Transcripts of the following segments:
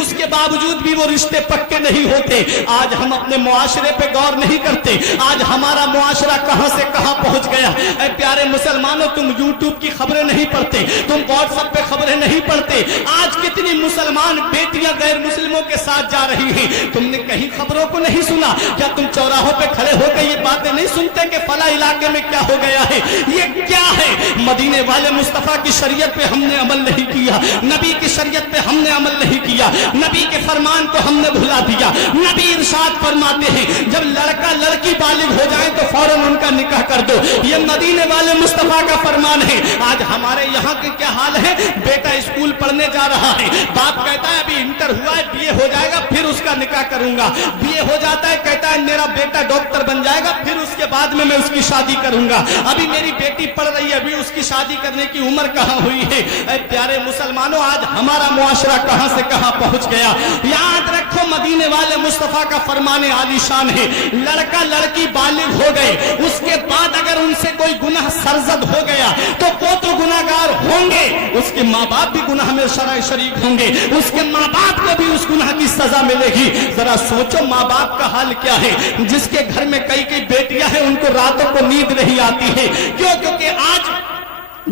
اس کے باوجود بھی وہ رشتے پکے نہیں ہوتے. آج ہم اپنے معاشرے پہ غور نہیں کرتے. آج ہمارا معاشرہ کہاں سے کہاں پہنچ گیا. اے پیارے مسلمانوں, تم یوٹیوب کی خبریں نہیں پڑھتے, تم واٹس ایپ پہ خبریں نہیں پڑھتے. آج کتنی مسلمان بیٹیاں غیر مسلموں کے ساتھ جا رہی ہیں. تم نے کہیں خبروں کو نہیں سنا؟ کیا تم چوراہوں پہ کھڑے ہو کے یہ باتیں نہیں سنتے کہ فلاں علاقے میں کیا ہو گیا ہے؟ یہ کیا ہے؟ مدینے والے مصطفیٰ کی شریعت پہ ہم نے عمل نہیں کیا, نبی کی شریعت پہ ہم نے عمل نہیں کیا, نبی کے فرمان کو ہم نے بھلا دیا. نبی ارشاد فرماتے ہیں جب لڑکا لڑکی بالغ ہو جائے تو فوراً ان کا نکاح کر دو. یہ مدینے والے مصطفیٰ کا فرمان ہے. آج ہمارے یہاں کے کیا حال ہے؟ بیٹا اسکول پڑھنے جا رہا ہے, باپ کہتا ہے ابھی انٹر ہوا ہے, بی اے ہو جائے گا پھر اس کا نکاح کروں گا. بی اے ہو جاتا ہے, کہتا ہے میرا بیٹا ڈاکٹر بن جائے گا پھر اس کے بعد میں اس کی شادی کروں گا. ابھی میری بیٹی پڑھ رہی ہے, ابھی اس کی شادی کرنے کی عمر کہاں ہوئی ہے. اے پیارے مسلمانوں, آج ہمارا معاشرہ کہاں سے کہاں پہنچ گیا. یاد رکھو مدینے والے مصطفیٰ کا فرمان عالی شان ہے. لڑکا لڑکی بالغ ہو گئے, اس کے بعد اگر ان سے کوئی گناہ سرزد ہو گیا تو وہ تو گناہگار ہوں گے, اس کے ماں باپ بھی گناہ میں شریک ہوں گے, اس کے ماں باپ کو بھی اس گناہ کی سزا ملے گی. ذرا سوچو ماں باپ کا حال کیا ہے, جس کے گھر میں کئی بیٹیاں ہیں ان کو راتوں کو نیند نہیں آتی ہے. کیوں؟ کیونکہ آج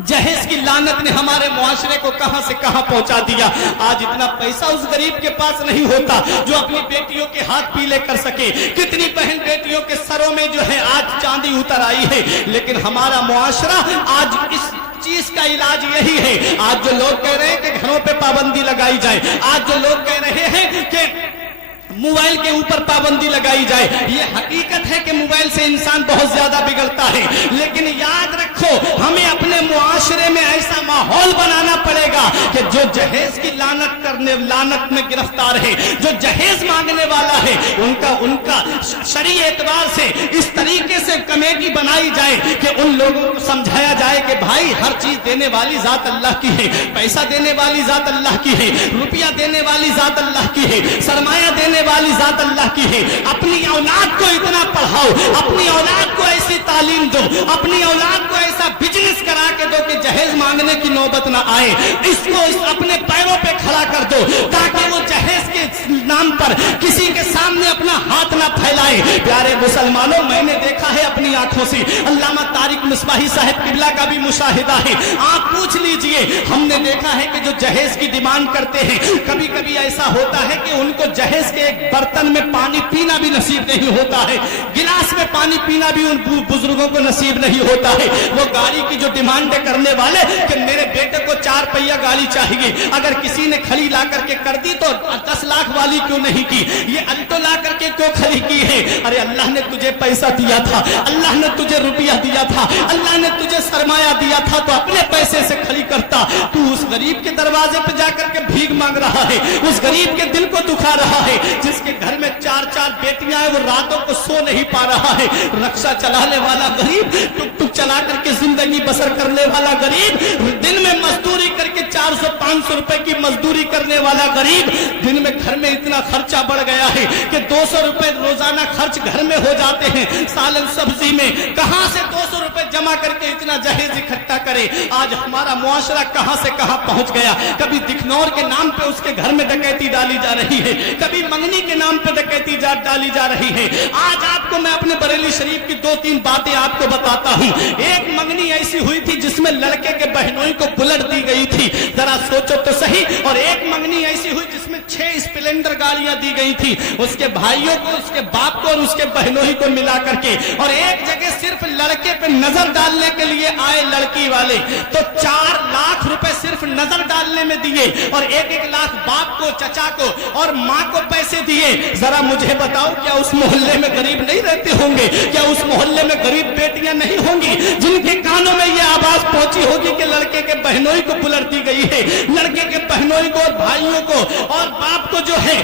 جہیز کی لعنت نے ہمارے معاشرے کو کہاں سے کہاں پہنچا دیا. آج اتنا پیسہ اس غریب کے پاس نہیں ہوتا جو اپنی بیٹیوں کے ہاتھ پیلے کر سکے. کتنی بہن بیٹیوں کے سروں میں جو ہے آج چاندی اتر آئی ہے, لیکن ہمارا معاشرہ آج اس چیز کا علاج یہی ہے. آج جو لوگ کہہ رہے ہیں کہ گھروں پہ پابندی لگائی جائے, آج جو لوگ کہہ رہے ہیں کہ موبائل کے اوپر پابندی لگائی جائے, یہ حقیقت ہے کہ موبائل سے انسان بہت زیادہ بگڑتا ہے. لیکن یاد رکھو ہمیں اپنے معاشرے میں ایسا ماحول بنانا پڑے گا کہ جو جہیز کی لعنت میں گرفتار ہے, جو جہیز مانگنے والا ہے, ان کا شرعی اعتبار سے اس طریقے سے کمیٹی بنائی جائے کہ ان لوگوں کو سمجھایا جائے کہ بھائی ہر چیز دینے والی ذات اللہ کی ہے, پیسہ دینے والی ذات اللہ کی ہے, روپیہ دینے والی ذات اللہ کی ہے, سرمایہ دینے والی ذات اللہ کی ہے. اپنی اولاد کو اتنا پڑھاؤ, اپنی اولاد کو ایسی تعلیم دو, اپنی اولاد کو ایسا بزنس کرا کے دو کہ جہیز مانگنے کی نوبت نہ آئے. اس کو اپنے پیروں پہ کھڑا کر دو تاکہ وہ جہیز کے نام پر کسی کے سامنے اپنا ہاتھ نہ پھیلائے. پیارے مسلمانوں, میں نے دیکھا ہے اپنی آنکھوں سے, علامہ طارق مصباحی صاحب قبلہ کا بھی مشاہدہ ہے, آپ پوچھ لیجئے. ہم نے دیکھا ہے کہ جو جہیز کی ڈیمانڈ کرتے ہیں, کبھی کبھی ایسا ہوتا ہے کہ ان کو جہیز کے ایک برتن میں پانی پینا بھی نصیب نہیں ہوتا ہے, گلاس میں پانی پینا بھی ان بزرگوں کو نصیب نہیں ہوتا ہے. وہ گاڑی کی جو ڈیمانڈ کرنے والے کہ میرے بیٹے کو 4 پہیہ گاڑی چاہیے, اگر کسی نے کھڑی لا کر کے کر دی تو 10 لاکھ والی کیوں نہیں کی, یہ الٹو لا کر کے کیوں کھڑی کی ہے؟ ارے اللہ نے تجھے پیسہ دیا تھا, اللہ نے تجھے روپیہ دیا تھا, اللہ نے تجھے سرمایہ دیا تھا, تو اپنے پیسے سے کھڑی کرتا. تو اس غریب کے دروازے پہ جا کر کے بھیک مانگ رہا ہے, اس غریب کے دل کو دکھا رہا ہے, جس کے گھر میں 4 بیٹیاں ہیں, وہ راتوں کو سو نہیں پا رہا ہے. رکشہ چلانے والا غریب, ٹک ٹک چلا کر کے زندگی بسر کرنے والا غریب, دن میں مزدوری کر کے 400-500 روپے کی مزدوری کرنے والا غریب, دن میں گھر میں اتنا خرچہ بڑھ گیا ہے کہ 200 روپے روزانہ خرچ گھر میں ہو جاتے ہیں سالن سبزی میں. کہاں سے 200 روپے جمع کر کے اتنا جہیز اکٹھا کرے؟ آج ہمارا معاشرہ کہاں سے کہاں پہنچ گیا. کبھی دکھنور کے نام پہ اس کے گھر میں ڈکیتی ڈالی جا رہی ہے, کبھی منگنی کے نام پہ ڈکیتی ڈالی جا رہی ہے. آج آپ کو میں اپنے بریلی شریف کی 2-3 باتیں آپ کو بتاتا ہوں. ایک منگنی ایسی ہوئی تھی جس میں لڑکے کے بہنوئی کو بلٹ دی گئی تھی, ذرا سوچو تو صحیح. اور ایک منگنی ایسی ہوئی جس میں 6 اسپلینڈر گاڑیاں دی گئی تھی, اس کے بھائیوں کو, اس کے باپ کو اور اس کے بہنوئی کو ملا کر کے. اور ایک جگہ صرف لڑکے پہ نظر ڈالنے کے لیے آئے لڑکی والے, تو 4 لاکھ روپے صرف نظر ڈالنے میں دیے, اور 1-1 لاکھ باپ کو, چچا کو اور ماں کو پیسے دیے. ذرا مجھے بتاؤ, کیا اس محلے میں غریب نہیں رہتے ہوں گے؟ کیا اس محلے میں غریب بیٹیاں نہیں ہوں گی جن کے کانوں میں یہ آواز پہنچی ہوگی کہ لڑکے کے بہنوئی کو بلٹ دی گئی ہے, لڑکے کے بہنوئی کو اور بھائیوں کو اور باپ کو جو ہے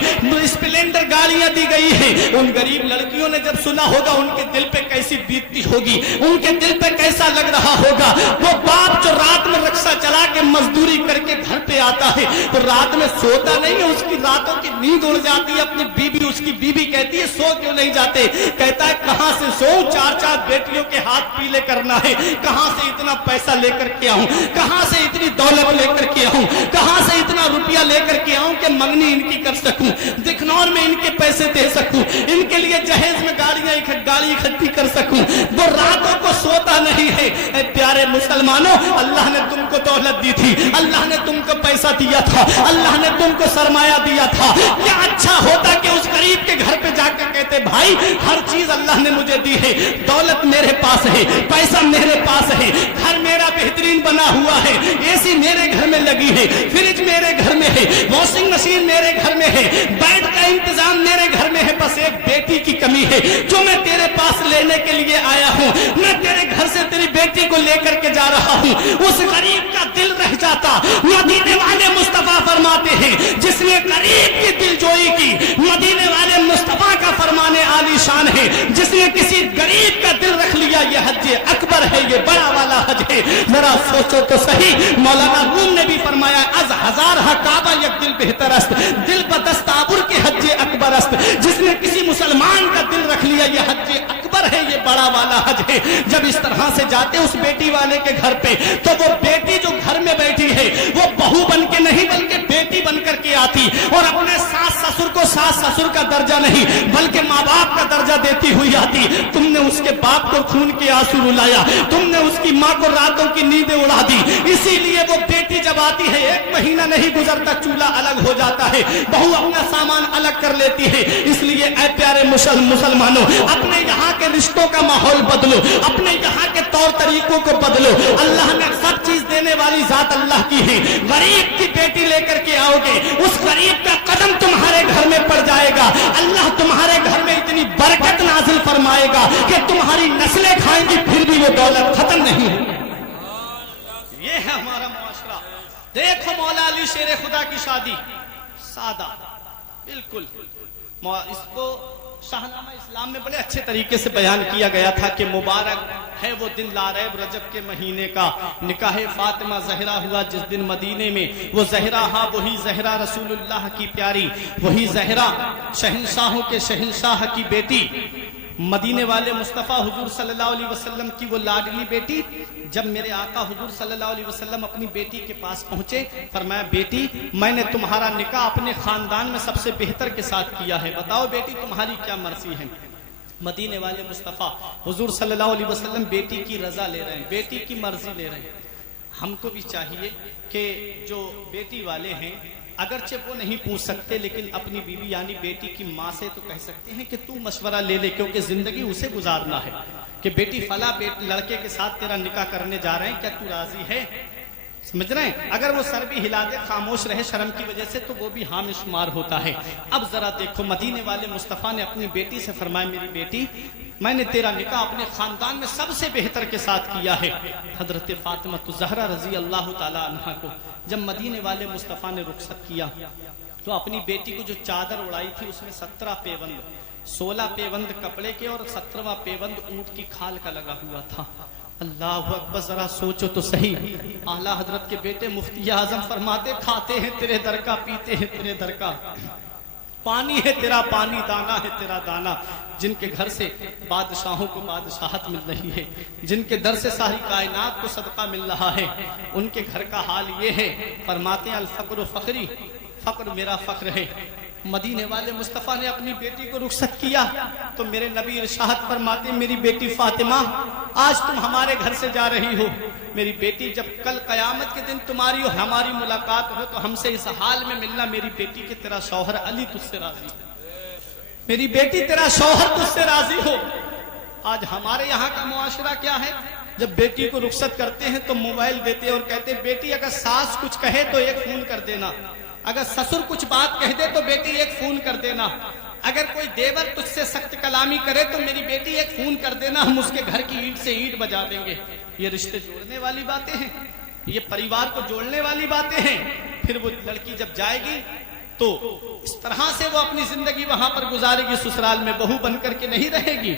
اسپلینڈر گاڑیاں دی گئی ہیں؟ ان غریب لڑکیوں نے جب سنا ہوگا ان کے دل پہ کیسی بیتتی ہوگی, ان کے دل پہ کیسا لگ رہا ہوگا. وہ باپ جو رات میں رکشہ چلا کے مزدوری کر کے گھر پہ آتا ہے, تو رات میں سوتا نہیں ہے, اس کی راتوں کی نیند اڑ جاتی ہے, اپنی بیوی उसकी बीबी कहती है सो क्यों नहीं जाते? कहता है कहां से सोऊं, 4-4 बेटियों के हाथ पीले करना है, कहां से इतना पैसा लेकर के आऊं, कहां से इतनी दौलत लेकर के आऊं, कहां से इतना रुपया लेकर के आऊं कि मंगनी इनकी कर सकूं, दिखनौर में इनके पैसे दे सकूं, इनके लिए जहेज में गाड़ी इकट्ठी कर सकूं। वो रातों को सोता नहीं है। ए प्यारे मुसलमानों, अल्लाह ने तुमको दौलत दी थी, अल्लाह ने तुमको पैसा दिया था, अल्लाह ने तुमको सरमाया दिया था। क्या अच्छा होता कि उस गरीब के घर पे जाकर कहते भाई हर चीज अल्लाह ने मुझे दी है, दौलत मेरे पास है, पैसा मेरे पास है, घर मेरा बेहतरीन बना हुआ है, एसी मेरे घर में लगी है, फ्रिज मेरे घर में है, वॉशिंग मशीन मेरे घर में है, बेड का इंतजाम मेरे घर में है, बस एक बेटी की कमी है जो मैं तेरे पास लेने के लिए आया हूँ। मैं तेरे घर से तेरी बेटी को लेकर के जा रहा हूँ। उस गरीब का दिल रह जाता। मदीने वाले मुस्तफा फरमाते हैं जिसने गरीब की दिलजोई की, मदीने वाले मुस्तफा का फरमाने आलीशान है, जिसने किसी गरीब का दिल रख लिया, ये हज अकबर है, ये बड़ा वाला हज है। जरा सोचो तो सही, मौलाना रूम ने भी फरमाया अज हजार हा काबा यक दिल बेहतर अस्त, दिल बदस्ताबुर के हज अकबर अस्त। जिसने किसी मुसलमान का दिल रख लिया, ये हज अकबर है, ये बड़ा वाला हज है। जब इस तरह से जाते उस बेटी वाले के घर पे, तो वो बेटी जो घर में बैठी है वो बहू बन के नहीं बल्कि बेटी बन करके आती, और अपने सास ससुर को सास ससुर का दर्जा नहीं बल्कि माँ बाप का दर्जा देती हुई आती। तुमने उसके बाप को खून के आंसू रुलाया, तुमने उसकी माँ को रातों की नींदें उड़ा दी। इसीलिए वो बेटी जब आती है, 1 महीना नहीं गुजरता चूल्हा अलग हो जाता है, बहू अपना सामान अलग कर लेती है। इसलिए ऐ प्यारे मुसलमानों, अपने यहाँ के रिश्तों का माहौल बदलो, अपने यहाँ के तौर तरीकों को बदलो। अल्लाह ने सब चीज देने वाली जात अल्लाह की है। गरीब की बेटी लेकर के आओगे, उस गरीब का कदम तुम्हारे घर में पड़ जाएगा। अल्लाह तुम्हारे घर में इतनी बरकत नाजिल फरमाएगा कि तुम्हारी नस्लें खाएंगी, फिर भी वो दौलत खत्म नहीं होगी। ये है हमारा मुआशरा। देखो मौला अली शेर खुदा की शादी, सादा बिल्कुल। इसको शाहनामा इस्लाम में बड़े अच्छे तरीके से बयान किया गया था कि मुबारक है वो दिन लारैब रजब के महीने का, निकाह फातिमा जहरा हुआ जिस दिन मदीने में। वो जहरा, हाँ वही जहरा रसूलुल्लाह की प्यारी, वही जहरा शहंशाहों के शहंशाह की बेटी, मदीने वाले मुस्तफ़ा हुजूर सल्लल्लाहु अलैहि वसल्लम की वो लाडली बेटी। जब मेरे आका हुजूर सल्लल्लाहु अलैहि वसल्लम अपनी बेटी के पास पहुंचे, फरमाया बेटी मैंने तुम्हारा निकाह अपने खानदान में सबसे बेहतर के साथ किया है, बताओ बेटी तुम्हारी क्या मर्जी है। मदीने वाले मुस्तफ़ा हुजूर सल्लल्लाहु अलैहि वसल्लम बेटी की रजा ले रहे हैं, बेटी की मर्जी ले रहे हैं। हमको भी चाहिए कि जो बेटी वाले हैं, अगरचे वो नहीं पूछ सकते लेकिन अपनी बीवी यानी बेटी की माँ से तो कह सकते हैं कि तू मशवरा ले ले, क्योंकि जिंदगी उसे गुजारना है कि बेटी फला लड़के के साथ तेरा निकाह करने जा रहे हैं, क्या तू राजी है? समझ रहे हैं? अगर वो सर भी हिला दे, खामोश रहे शर्म की वजह से, तो वो भी हां में शुमार होता है। अब जरा देखो, मदीने वाले मुस्तफ़ा ने अपनी बेटी से फरमाया मेरी बेटी मैंने तेरा निकाह अपने खानदान में सबसे बेहतर के साथ किया है। हजरत फातिमा ज़हरा रजी अल्लाह ताला अन्हा को जब मदीने वाले मुस्तफ़ा ने रुखसत किया तो अपनी बेटी को जो चादर उड़ाई थी उसमें 17 पेबंद, 16 पेबंद कपड़े के और 17वां पेबंद ऊंट की खाल का लगा हुआ था। अल्लाह अकबर, जरा सोचो तो सही। आला हजरत के बेटे मुफ्ती आजम फरमाते खाते हैं तेरे दर का, पीते हैं तेरे दर का, पानी है तेरा पानी, दाना है तेरा दाना। जिनके घर से बादशाहों को बादशाहत मिल रही है, जिनके दर से सारी कायनात को सदका मिल रहा है, उनके घर का हाल ये है। फरमाते हैं अल फक्र फखरी, फक्र मेरा फक्र है। मदीने वाले मुस्तफ़ा ने अपनी बेटी को रुखसत किया तो मेरे नबी इरशाद फरमाते मेरी बेटी फातिमा आज तुम हमारे घर से जा रही हो, मेरी बेटी जब कल कयामत के दिन तुम्हारी और हमारी मुलाकात हो तो हमसे इस हाल में मिलना मेरी बेटी के तेरा शौहर अली तुझसे राजी, मेरी बेटी तेरा शौहर तुझसे राजी हो। आज हमारे यहाँ का मुआशरा क्या है, जब बेटी को रुखसत करते हैं तो मोबाइल देते और कहते बेटी अगर सास कुछ कहे तो एक फोन कर देना, अगर ससुर कुछ बात कह दे तो बेटी एक फोन कर देना, अगर कोई देवर तुझसे सख्त कलामी करे तो मेरी बेटी एक फोन कर देना, हम उसके घर की ईंट से ईंट बजा देंगे। ये रिश्ते जोड़ने वाली बातें हैं, ये परिवार को जोड़ने वाली बातें हैं। फिर वो लड़की जब जाएगी तो इस तरह से वो अपनी जिंदगी वहां पर गुजारेगी, ससुराल में बहू बन करके नहीं रहेगी।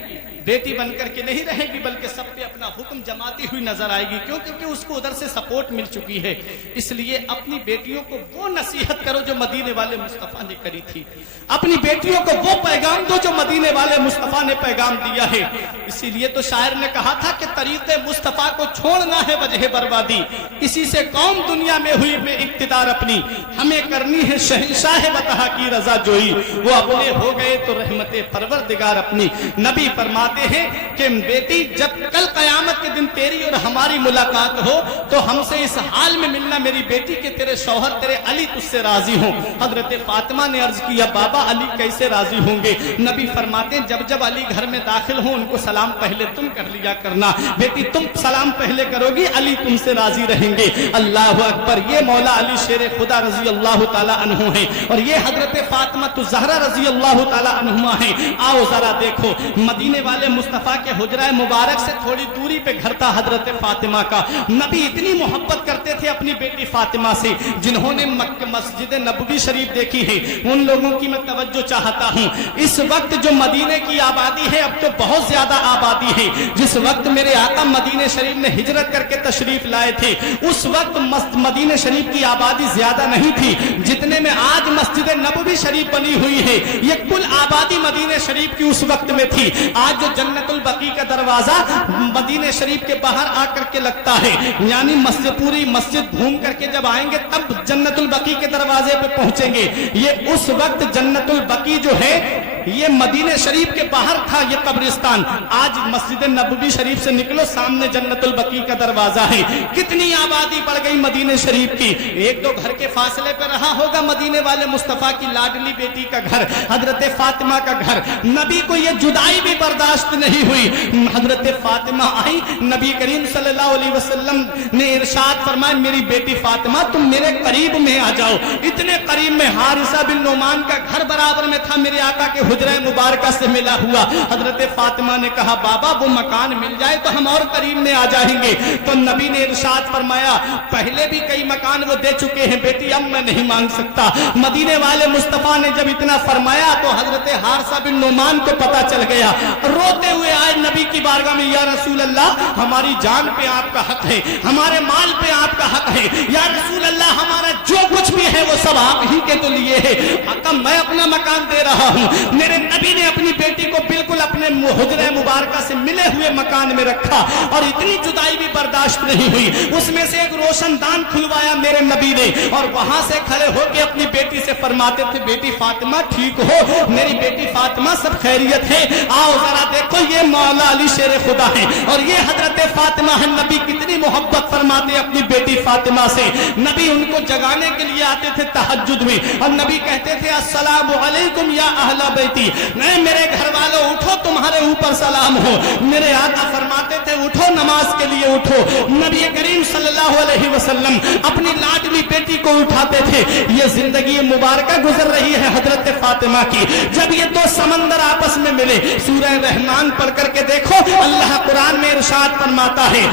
बेटी बनकर के नहीं रहेगी, बल्कि सब पे अपना हुक्म जमाती हुई नजर आएगी। क्यों? क्योंकि उसको उधर से सपोर्ट मिल चुकी है। इसलिए अपनी बेटियों को वो नसीहत करो जो मदीने वाले मुस्तफा ने करी थी। अपनी बेटियों को वो पैगाम दो जो मदीने वाले मुस्तफा ने पैगाम दिया है। इसीलिए तो शायर ने कहा था कि तरीक़े मुस्तफा को छोड़ना है वजह बर्बादी, इसी से कौम दुनिया में हुई में इक्तिदार अपनी, हमें करनी है शहंशाह वतहा की रजा जोई, वो अपने हो गए तो रहमते परवरदिगार अपनी। नबी फरमाते हैं कि बेटी जब कल कयामत के दिन तेरी और हमारी मुलाकात हो तो हमसे इस हाल में मिलना मेरी बेटी के तेरे शौहर तेरे अली तुझसे राजी हों। हजरत फातिमा ने अर्ज किया बाबा अली कैसे राजी होंगे? नबी फरमाते हैं जब जब अली घर में दाखिल हो उनको सलाम पहले तुम कर लिया करना। बेटी तुम सलाम पहले करोगी, अली तुमसे राजी रहेंगे। अल्लाह अकबर। ये मौला अली शेर खुदा रजी अल्लाह ताला अन्हु हैं और ये हजरत फातिमा तो ज़हरा रजी अल्लाह ताला अन्हुमा हैं। आओ जरा देखो, मदीने वाले मुस्तफा के हुजरा मुबारक से थोड़ी दूरी पे घर था हजरत फातिमा का। नबी इतनी मोहब्बत करते थे अपनी बेटी फातिमा से, जिन्होंने मस्जिद नबवी शरीफ देखी है उन लोगों की मैं तवज्जो चाहता हूँ। इस वक्त जो मदीने की आबादी है अब तो बहुत ज्यादा आबादी है। जिस वक्त मेरे आका मदीने शरीफ में हिजरत करके तशरीफ लाए थे उस वक्त मदीने शरीफ की आबादी ज्यादा नहीं थी जितने में आज मस्जिद नबवी शरीफ बनी हुई है। ये कुल आबादी मदीने शरीफ की उस वक्त में थी। आज जो जन्नतुल बकी का दरवाजा मदीने शरीफ के बाहर आकर के लगता है, यानी मस्जिद पूरी मस्जिद घूम करके जब आएंगे तब जन्नतुल बकी के दरवाजे पे पहुंचेंगे। ये उस वक्त जन्नतुल बकी जो है ये मदीने शरीफ के बाहर था ये कब्रिस्तान। आज मस्जिद नबवी शरीफ से निकलो सामने जन्नतुल बकी का दरवाजा है। कितनी आबादी बढ़ गई मदीने शरीफ की। एक दो घर के फासले पर रहा होगा मदीने वाले मुस्तफा की लाडली बेटी का घर, हजरत फातिमा का घर। नबी को ये जुदाई भी बर्दाश्त नहीं हुई। हजरत फातिमा आई, नबी करीम सल्लल्लाहु अलैहि वसल्लम ने इरशाद फरमाया मेरी बेटी फातिमा तुम मेरे करीब में आ जाओ। इतने करीब में हारिसा बिन नोमान का घर बराबर में था, मेरे आका के हुजरा मुबारका से मिला हुआ। हजरत फातिमा ने कहा बाबा वो मकान मिल जाए तो हम और करीब में आ जाएंगे। तो नबी ने इरशाद फरमाया पहले भी कई मकान वो दे चुके हैं बेटी, अब मैं नहीं मांग सकता। मदीने वाले मुस्तफा ने जब इतना फरमाया तो हजरत हारिसा बिन नोमान को पता चल गया। रोते हुए आए नबी की बारगाह में, या रसूल अल्लाह हमारी जान पे आपका हक है, हमारे माल पे आपका हक है। या रसूल अल्लाह हमारा जो कुछ भी है वो सब आप ही के तो लिए है। आका मैं अपना मकान दे रहा हूँ। मेरे नबी ने अपनी बेटी को बिल्कुल अपने हुजरा मुबारका से मिले हुए मकान में रखा और इतनी जुदाई भी बर्दाश्त नहीं हुई। उसमें से एक रोशनदान खुलवाया मेरे नबी ने और वहां से खड़े होकर अपनी बेटी से फरमाते थे बेटी फातिमा ठीक हो? मेरी बेटी फातिमा सब खैरियत है? आओ जरा देखो ये मौला अली शेर खुदा है और ये हजरत फातिमा है। नबी कितनी मोहब्बत फरमाते अपनी बेटी फातिमा से। नबी उनको जगाने के लिए आते थे तहज्जुद में और नबी कहते थे अस्सलामु अलैकुम या अहला बैती, नहीं मेरे घर वालों उठो तुम्हारे ऊपर सलाम हो। मेरे आका फरमाते थे उठो नमाज के लिए उठो। नबी करीम सल्लल्लाहु अलैहि वसल्लम अपनी लाडली बेटी को उठाते थे। ये जिंदगी मुबारका गुजर रही है हजरत फातिमा की। जब ये दो समंदर आपस में मिले, सूरह रहमान पढ़ करके देखो, अल्लाह कुरान में इरशाद फरमाता है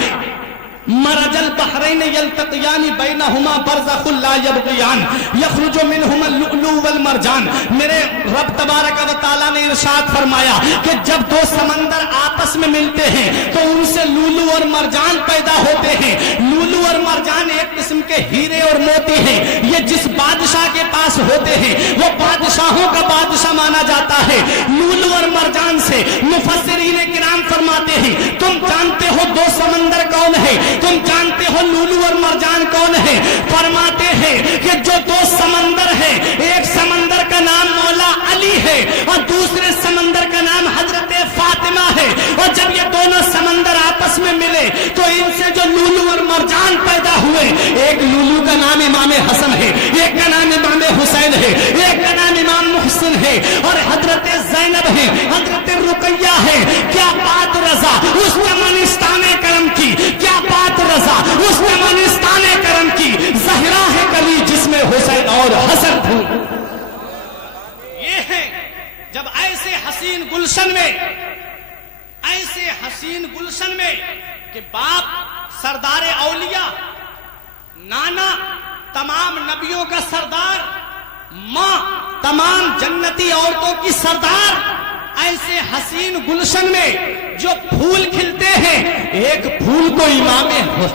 मरजल बहरैन यल्तक़ियान बैनहुमा बरज़ख़ुन ला यबग़ियान यख़रुजु मिनहुमा लुअलु वल मरजान। मेरे रब तबारक व तआला ने इरशाद फरमाया कि जब दो समंदर आपस में मिलते हैं तो उनसे लूलू और मरजान पैदा होते हैं। लूलू और मरजान एक किस्म के हीरे और मोती हैं। ये जिस बादशाह के पास होते हैं वो बादशाहों का बादशाह माना जाता है। लूलू और मरजान से मुफस्सिरीन किराम फरमाते हैं तुम जानते हो दो समंदर कौन है? तुम जानते हो लूलू और मरजान कौन है? फरमाते हैं कि जो दो समंदर है, एक समंदर का नाम मौला अली है और दूसरे समंदर का नाम हजरत फातिमा है। और जब ये दोनों समंदर आपस में मिले तो इनसे जो लूलू और मरजान पैदा हुए, एक लूलू का नाम इमाम हसन है, एक का नाम इमाम हुसैन है, एक का नाम इमाम मुहसिन है और हजरत ज़ैनब है, हजरत रुकैया है। क्या बात रजा उस चमनिस्ताने करम की, क्या बात रजा उस चमनिस्ताने करम की। ज़हरा है कली जिसमें हुसैन और हसन थे। ये है जब ऐसे हसीन गुलशन में कि बाप सरदार औलिया, नाना तमाम नबियों का सरदार, माँ तमाम जन्नती औरतों की सरदार, ऐसे हसीन गुलशन में जो फूल खिलते हैं, एक फूल को इमाम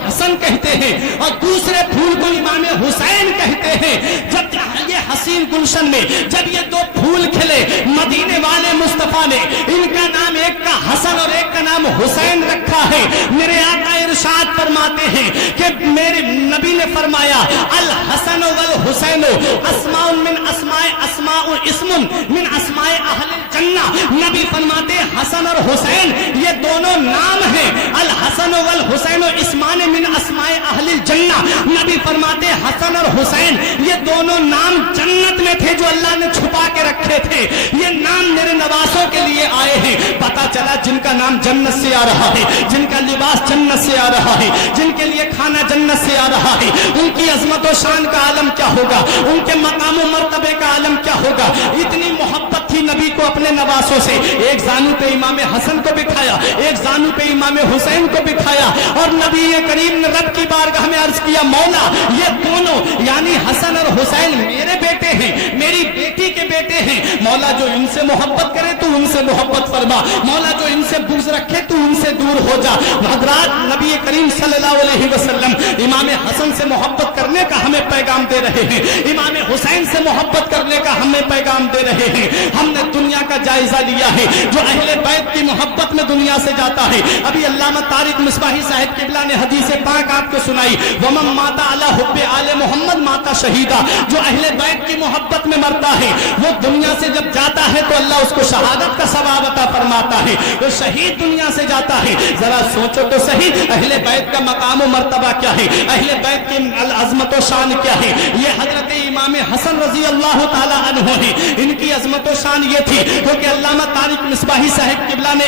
हसन कहते हैं और दूसरे फूल को इमाम हुसैन कहते हैं। जब ये हसीन गुलशन में जब ये दो फूल खिले, मदीने वाले मुस्तफा ने इनका नाम एक का हसन और एक का नाम हुसैन रखा है। मेरे आका इरशाद फरमाते हैं कि मेरे नबी ने फरमाया, अल हसन वल हुसैन अस्माउन मिन अस्माए अस्माउ इस्मुन मिन अस्माए अहलिल जन्ना। नबी फरमाते हसन और हुसैन ये दोनों नाम हैं। अल हसन वल हुसैन इस्मान मिन अस्माए अहलिल जन्ना। नबी फरमाते हसन और हुसैन ये दोनों नाम जन्नत में थे जो अल्लाह ने छुपा के रखे थे। ये नाम मेरे नवासों के लिए आए हैं। पता चला जिनका नाम जन्नत से आ रहा है, जिनका लिबास जन्नत से आ रहा है, जिनके लिए खाना जन्नत से आ रहा है, उनकी अजमत और शान का आलम क्या होगा, उनके मकाम और मर्तबे का आलम क्या होगा। इतनी मोहब्बत थी नबी को अपने नवासों से। एक जानू पे इमाम हसन को बिठाया, एक जानू पे इमाम हुसैन को बिठाया और नबी करीम ने रब की बारगाह में अर्ज किया, मौला ये दोनों यानी हसन और हुसैन मेरे बेटे हैं, मेरी बेटी के बेटे हैं। मौला जो इनसे मोहब्बत करे तू उनसे मोहब्बत फरमा, मौला जो इनसे बुग़्ज़ रखे तू उनसे दूर हो जा। हज़रात नबी करीम सल्लल्लाहु अलैहि वसल्लम इमाम हसन से मोहब्बत करने का हमें पैगाम दे रहे हैं, इमाम हुसैन से मोहब्बत करने का हमें पैगाम दे रहे हैं। हमने दुनिया का जायजा लिया है, जो अहले बैत की मोहब्बत में दुनिया से जाता है। अभी अल्लामा तारिक मिसबाही साहब किबला ने हदीस पाक आपको सुनाई, वमन माता अला हुब्बे आले मोहम्मद माता शहीदा। जो अहले बैत की मोहब्बत में मरता है वो दुनिया से जब जाता है तो अल्लाह उसको शहादत का सवाब अता फरमाता है। वो शहीद दुनिया से जाता है। जरा सोचो तो सही, अहले बैत का मकाम और मर्तबा क्या है, अहले बैत की अज़मत और शान क्या है। ये हजरत इमाम हसन रजी अल्लाह ताला अन्हु है, इनकी अज़मत और शान ये थी क्योंकि अल्लामा तारिक मिसबाही साहब किबला ने